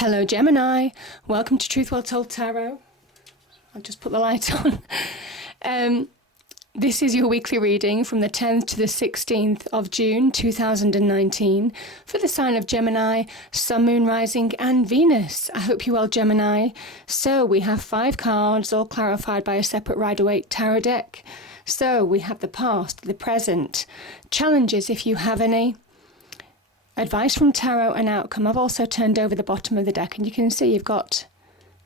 Hello Gemini, welcome to Truth Well Told Tarot. I'll just put the light on. This is your weekly reading from the 10th to the 16th of June 2019 for the sign of Gemini, Sun, Moon, Rising and Venus. I hope you're well, Gemini. So we have 5 cards all clarified by a separate Rider-Waite tarot deck. So we have the past, the present, challenges if you have any, advice from tarot and outcome. I've also turned over the bottom of the deck and you can see you've got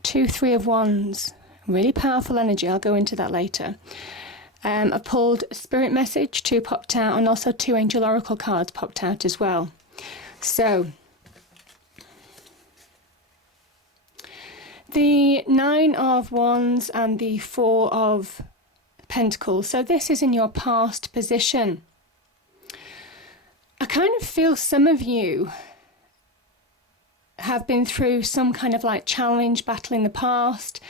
2 3 of Wands. Really powerful energy. I'll go into that later. I've pulled a spirit message, 2 popped out, and also 2 angel oracle cards popped out as well. So the 9 of Wands and the 4 of Pentacles. So this is in your past position. I kind of feel some of you have been through some kind of like challenge, battle in the past.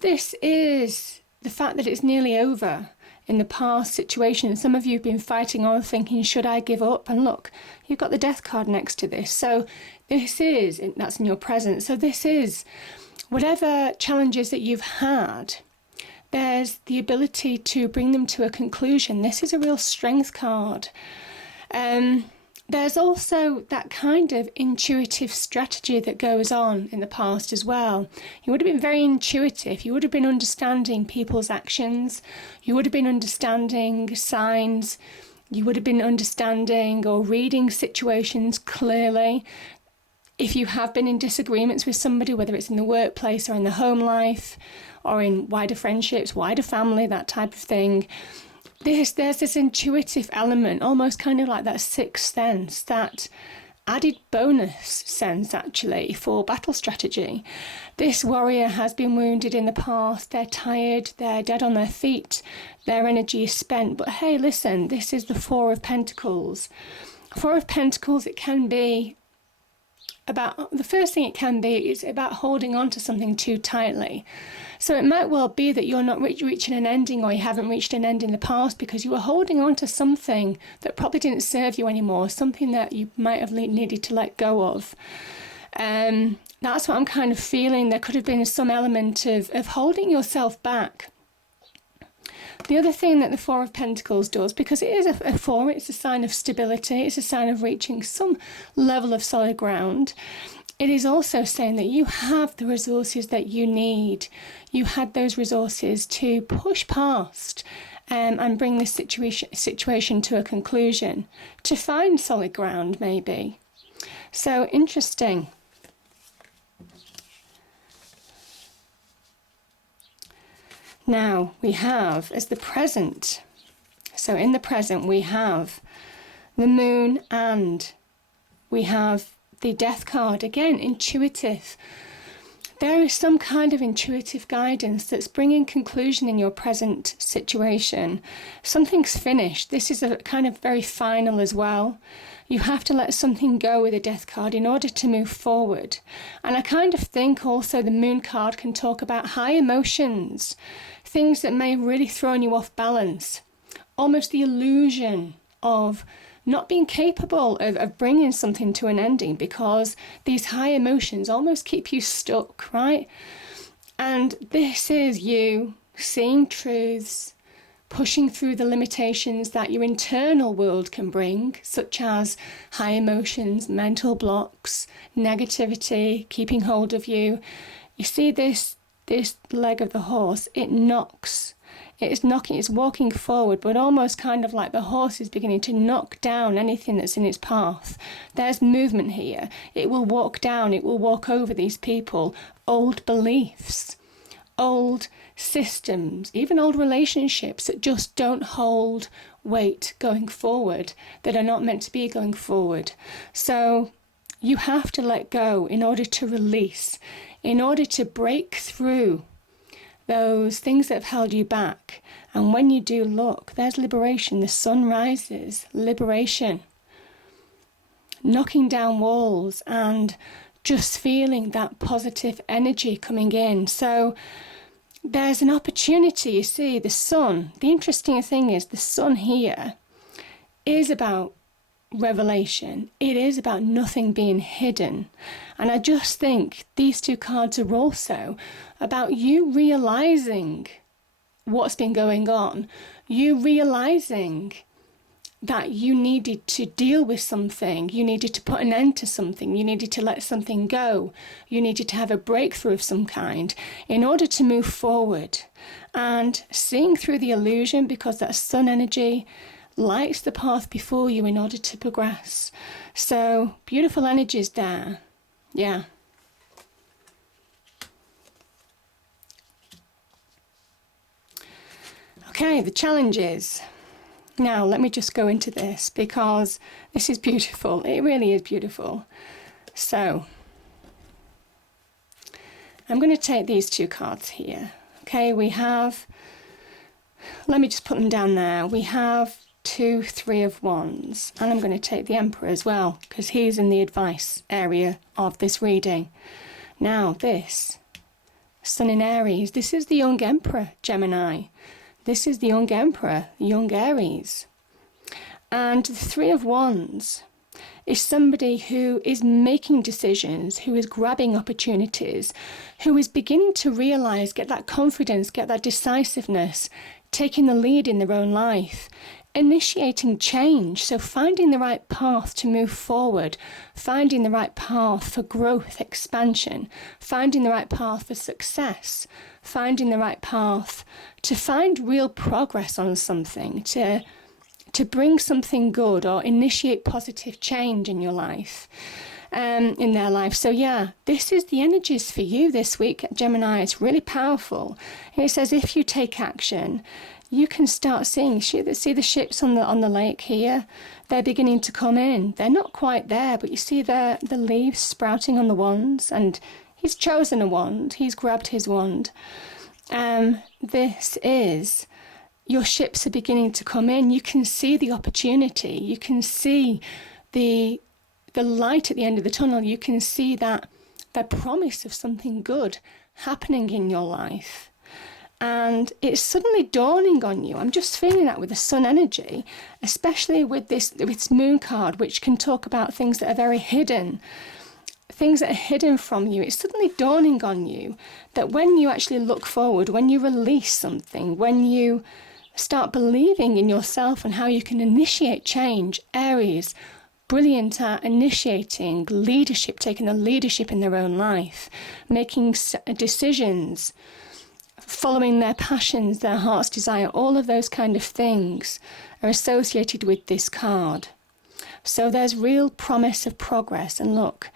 This is the fact that it's nearly over in the past situation. Some of you have been fighting on, thinking, should I give up? And look, you've got the death card next to this. So this is, that's in your present. So this is whatever challenges that you've had, there's the ability to bring them to a conclusion. This is a real strength card. There's also that kind of intuitive strategy that goes on in the past as well. You would have been very intuitive. You would have been understanding people's actions. You would have been understanding signs. You would have been understanding or reading situations clearly. If you have been in disagreements with somebody, whether it's in the workplace or in the home life or in wider friendships, wider family, that type of thing, there's this intuitive element, almost kind of like that sixth sense, that added bonus sense actually for battle strategy. This warrior has been wounded in the past, they're tired, they're dead on their feet, their energy is spent. But hey, listen, this is the 4 of Pentacles. 4 of Pentacles, it can be about, the first thing it can be is about holding on to something too tightly. So it might well be that you're not reaching an ending, or you haven't reached an end in the past because you were holding on to something that probably didn't serve you anymore, something that you might have needed to let go of. That's what I'm kind of feeling. There could have been some element of holding yourself back. The other thing that the 4 of Pentacles does, because it is a 4, it's a sign of stability, it's a sign of reaching some level of solid ground. It is also saying that you have the resources that you need. You had those resources to push past and bring this situation to a conclusion, to find solid ground maybe. So interesting. Now we have as the present. So in the present we have the moon and we have the death card. Again, intuitive. There is some kind of intuitive guidance that's bringing conclusion in your present situation. Something's finished. This is a kind of very final as well. You have to let something go with a death card in order to move forward. And I kind of think also the moon card can talk about high emotions, things that may have really thrown you off balance, almost the illusion of not being capable of bringing something to an ending because these high emotions almost keep you stuck, right? And this is you seeing truths, pushing through the limitations that your internal world can bring, such as high emotions, mental blocks, negativity, keeping hold of you. You see this leg of the horse, it knocks. It's knocking, it's walking forward, but almost kind of like the horse is beginning to knock down anything that's in its path. There's movement here. It will walk down, it will walk over these people, old beliefs, old systems, even old relationships that just don't hold weight going forward, that are not meant to be going forward. So you have to let go in order to release, in order to break through those things that have held you back. And when you do look, there's liberation. The sun rises, liberation. Knocking down walls and just feeling that positive energy coming in. So there's an opportunity, you see, the sun. The interesting thing is the sun here is about revelation. It is about nothing being hidden. And I just think these two cards are also about you realizing what's been going on, you realizing that you needed to deal with something, you needed to put an end to something, you needed to let something go, you needed to have a breakthrough of some kind in order to move forward. And seeing through the illusion, because that sun energy lights the path before you in order to progress. So beautiful energies there. Yeah. Okay, the challenges. Now, let me just go into this because this is beautiful. It really is beautiful. So, I'm going to take these two cards here. Okay, we have, let me just put them down there. We have 2, 3 of Wands. And I'm going to take the Emperor as well because he's in the advice area of this reading. Now, this, Sun in Aries, this is the young Emperor, Gemini. This is the young Emperor, young Aries. And the 3 of Wands is somebody who is making decisions, who is grabbing opportunities, who is beginning to realise, get that confidence, get that decisiveness, taking the lead in their own life, initiating change. So finding the right path to move forward, finding the right path for growth, expansion, finding the right path for success, finding the right path to find real progress on something, to bring something good or initiate positive change in your life, in their life. So yeah, this is the energies for you this week, Gemini. It's really powerful. It says if you take action, you can start seeing, see the ships on the lake here? They're beginning to come in. They're not quite there, but you see the leaves sprouting on the wands, and he's chosen a wand. He's grabbed his wand. This is, your ships are beginning to come in. You can see the opportunity. You can see the light at the end of the tunnel. You can see that promise of something good happening in your life. And it's suddenly dawning on you. I'm just feeling that with the sun energy, especially with this moon card, which can talk about things that are very hidden, things that are hidden from you. It's suddenly dawning on you that when you actually look forward, when you release something, when you start believing in yourself and how you can initiate change, Aries, brilliant at initiating leadership, taking the leadership in their own life, making decisions, following their passions, their heart's desire, all of those kind of things are associated with this card. So there's real promise of progress. And look,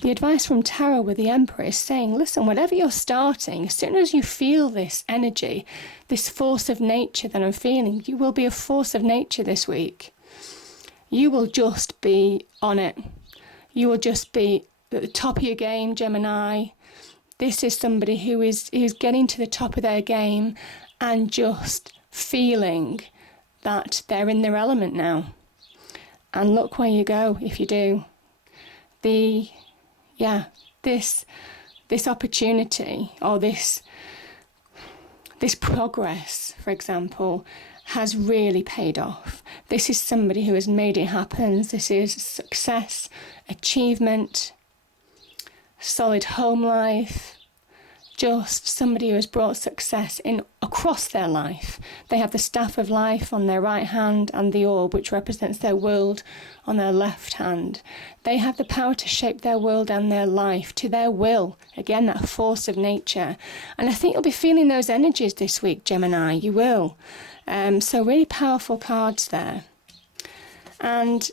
the advice from Tarot with the Emperor is saying, listen, whatever you're starting, as soon as you feel this energy, this force of nature that I'm feeling, you will be a force of nature this week. You will just be on it. You will just be at the top of your game, Gemini. This is somebody who's getting to the top of their game and just feeling that they're in their element now. And look where you go if you do. This opportunity or this progress, for example, has really paid off. This is somebody who has made it happen. This is success, achievement, solid home life, just somebody who has brought success in across their life. They have the staff of life on their right hand and the orb, which represents their world, on their left hand. They have the power to shape their world and their life to their will. Again, that force of nature. And I think you'll be feeling those energies this week, Gemini. You will. So really powerful cards there. And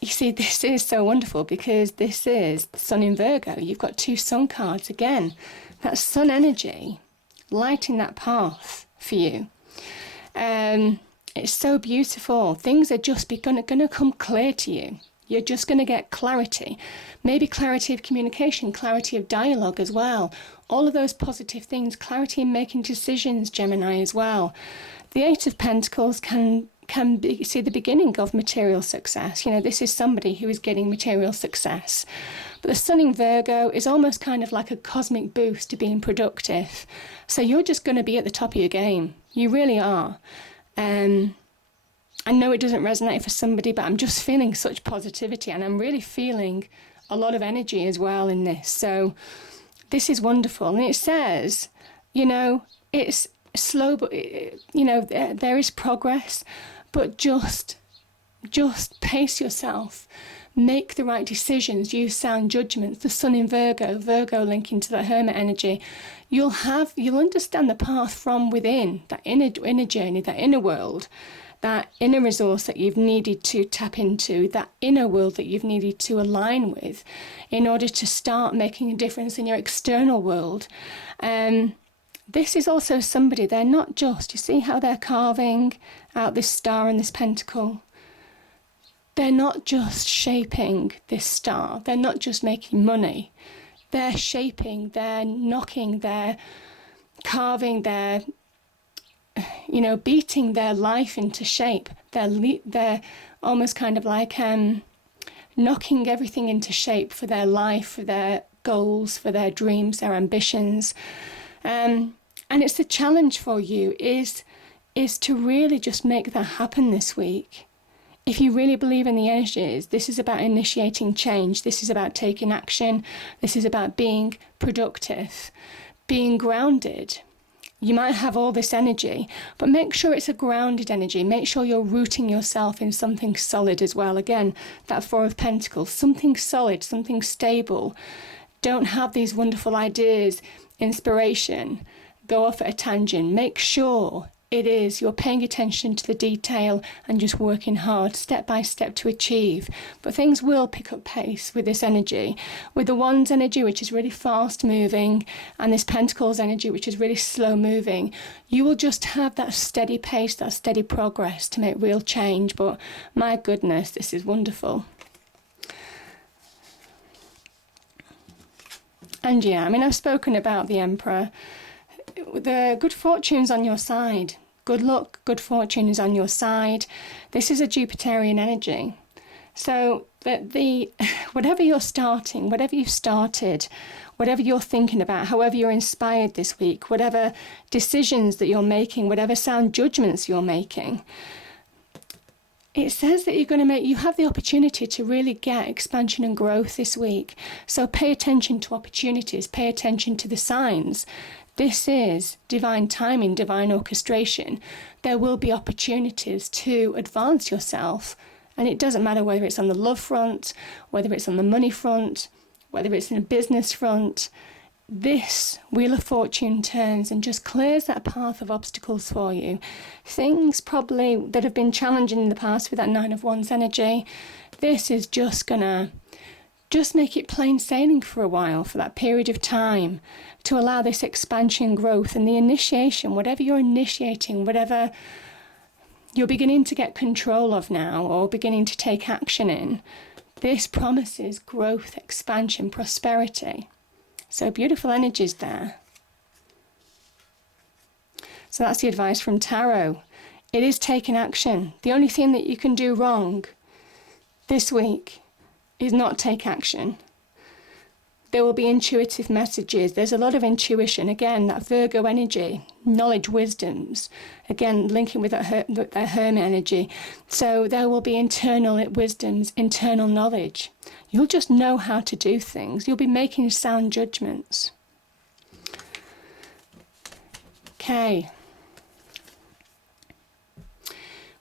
you see, this is so wonderful because this is the Sun in Virgo. You've got 2 sun cards again. That sun energy lighting that path for you. It's so beautiful. Things are just going to come clear to you. You're just going to get clarity. Maybe clarity of communication, clarity of dialogue as well. All of those positive things. Clarity in making decisions, Gemini, as well. The 8 of Pentacles can see the beginning of material success. You know, this is somebody who is getting material success. But the Sun in Virgo is almost kind of like a cosmic boost to being productive. So you're just going to be at the top of your game. You really are. I know it doesn't resonate for somebody, but I'm just feeling such positivity, and I'm really feeling a lot of energy as well in this. So this is wonderful. And it says, it's slow, but, there is progress, but just pace yourself. Make the right decisions, use sound judgments. The sun in Virgo linking to the hermit energy. You'll understand the path from within, that inner journey, that inner world, that inner resource that you've needed to tap into, that inner world that you've needed to align with in order to start making a difference in your external world. This is also somebody, they're not just, you see how they're carving out this star and this pentacle? They're not just shaping this star. They're not just making money. They're shaping, they're knocking, they're carving, they're, beating their life into shape. They're almost kind of like knocking everything into shape for their life, for their goals, for their dreams, their ambitions. And it's the challenge for you is to really just make that happen this week. If you really believe in the energies, this is about initiating change. This is about taking action. This is about being productive, being grounded. You might have all this energy, but make sure it's a grounded energy. Make sure you're rooting yourself in something solid as well. Again, that Four of Pentacles, something solid, something stable. Don't have these wonderful ideas, inspiration, go off at a tangent. Make sure you're paying attention to the detail and just working hard step by step to achieve. But things will pick up pace with this energy. With the Wands energy, which is really fast moving, and this Pentacles energy, which is really slow moving, you will just have that steady pace, that steady progress to make real change. But my goodness, this is wonderful. And yeah, I've spoken about the Emperor. The good fortune's on your side. Good luck, good fortune is on your side. This is a Jupiterian energy. So whatever you're starting, whatever you've started, whatever you're thinking about, however you're inspired this week, whatever decisions that you're making, whatever sound judgments you're making, it says that you have the opportunity to really get expansion and growth this week. So pay attention to opportunities, pay attention to the signs. This is divine timing, divine orchestration. There will be opportunities to advance yourself. And it doesn't matter whether it's on the love front, whether it's on the money front, whether it's in a business front. This Wheel of Fortune turns and just clears that path of obstacles for you. Things probably that have been challenging in the past with that Nine of Wands energy, this is just gonna make it plain sailing for a while, for that period of time, to allow this expansion, growth, and the initiation, whatever you're initiating, whatever you're beginning to get control of now or beginning to take action in, this promises growth, expansion, prosperity. So beautiful energies there. So that's the advice from Tarot. It is taking action. The only thing that you can do wrong this week is not take action. There will be intuitive messages. There's a lot of intuition. Again, that Virgo energy, knowledge, wisdoms. Again, linking with that Hermit energy. So there will be internal wisdoms, internal knowledge. You'll just know how to do things. You'll be making sound judgments. Okay.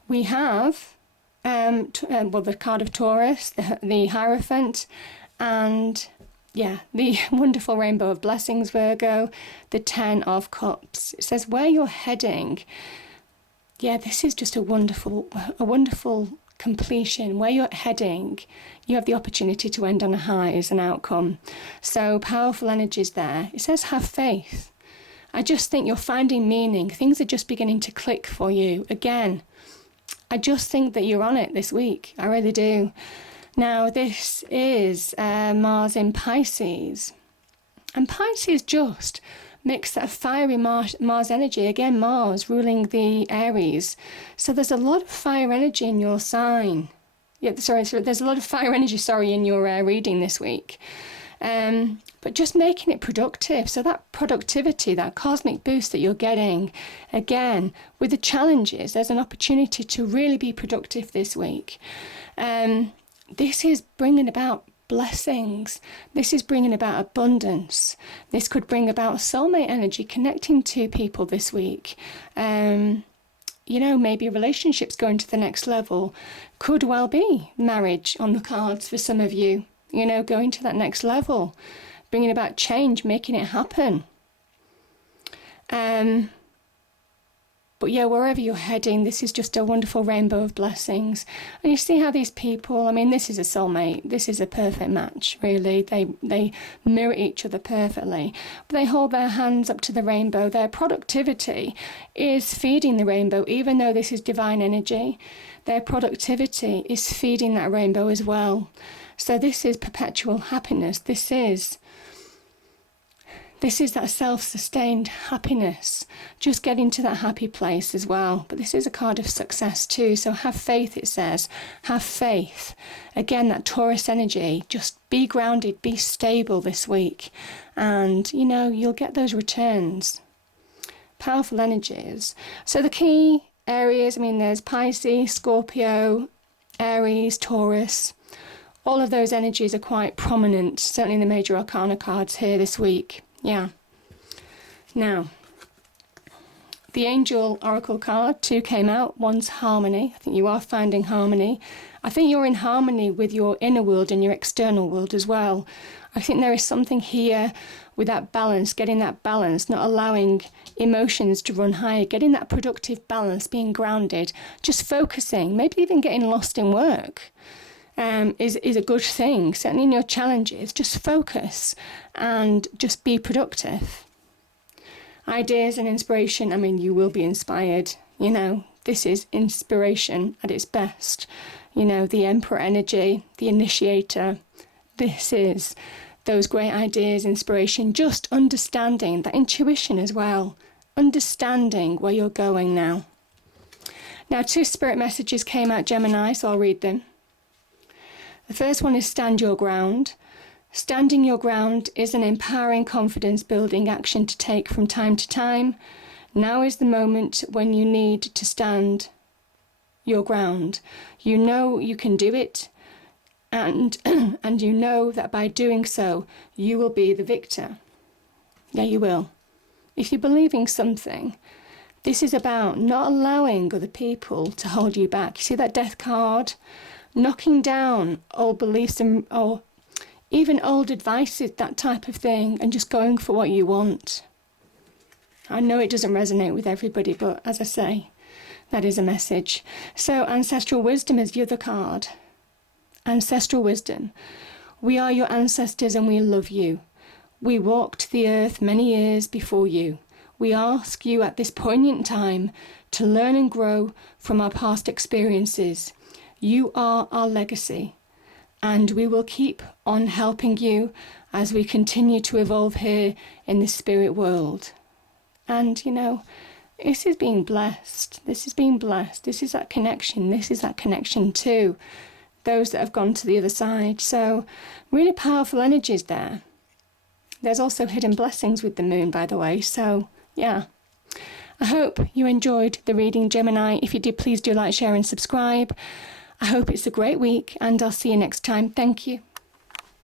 We have the card of Taurus, the Hierophant, and the wonderful Rainbow of Blessings, Virgo, the Ten of Cups. It says where you're heading. Yeah, this is just a wonderful completion. Where you're heading, you have the opportunity to end on a high as an outcome. So powerful energies there. It says have faith. I just think you're finding meaning. Things are just beginning to click for you. Again, I just think that you're on it this week. I really do. Now, this is Mars in Pisces. And Pisces just mix that fiery Mars energy. Again, Mars ruling the Aries. So there's a lot of fire energy in your sign. There's a lot of fire energy, in your reading this week. But just making it productive. So that productivity, that cosmic boost that you're getting, again, with the challenges, there's an opportunity to really be productive this week. This is bringing about blessings. This is bringing about abundance. This could bring about soulmate energy, connecting to people this week. Maybe relationships going to the next level. Could well be marriage on the cards for some of you, going to that next level, bringing about change, making it happen. But yeah, wherever you're heading, this is just a wonderful rainbow of blessings. And you see how these people, this is a soulmate. This is a perfect match, really. They mirror each other perfectly. But they hold their hands up to the rainbow. Their productivity is feeding the rainbow, even though this is divine energy. Their productivity is feeding that rainbow as well. So this is perpetual happiness. This is that self-sustained happiness, just getting to that happy place as well. But this is a card of success too. So have faith, it says. Have faith. Again, that Taurus energy, just be grounded, be stable this week. And, you'll get those returns. Powerful energies. So the key areas, there's Pisces, Scorpio, Aries, Taurus. All of those energies are quite prominent, certainly in the major arcana cards here this week. Yeah. Now, the Angel Oracle card, 2 came out. One's harmony. I think you are finding harmony. I think you're in harmony with your inner world and your external world as well. I think there is something here with that balance, getting that balance, not allowing emotions to run higher, getting that productive balance, being grounded, just focusing, maybe even getting lost in work. Is a good thing. Certainly in your challenges, just focus and just be productive. Ideas and inspiration, you will be inspired. This is inspiration at its best. The Emperor energy, the initiator. This is those great ideas, inspiration, just understanding that intuition as well. Understanding where you're going now. Now, 2 spirit messages came out, Gemini, so I'll read them. The first one is stand your ground. Standing your ground is an empowering, confidence-building action to take from time to time. Now is the moment when you need to stand your ground. You know you can do it, and you know that by doing so, you will be the victor. Yeah, you will. If you're believing something, this is about not allowing other people to hold you back. You see that death card? Knocking down old beliefs or even old advices, that type of thing, and just going for what you want. I know it doesn't resonate with everybody, but as I say, that is a message. So ancestral wisdom is the other card. Ancestral wisdom. We are your ancestors and we love you. We walked the earth many years before you. We ask you at this poignant time to learn and grow from our past experiences. You are our legacy, and we will keep on helping you as we continue to evolve here in the spirit world. And, this is being blessed. This is being blessed. This is that connection. This is that connection to those that have gone to the other side. So, really powerful energies there. There's also hidden blessings with the moon, by the way. So, yeah. I hope you enjoyed the reading, Gemini. If you did, please do like, share and subscribe. I hope it's a great week, and I'll see you next time. Thank you.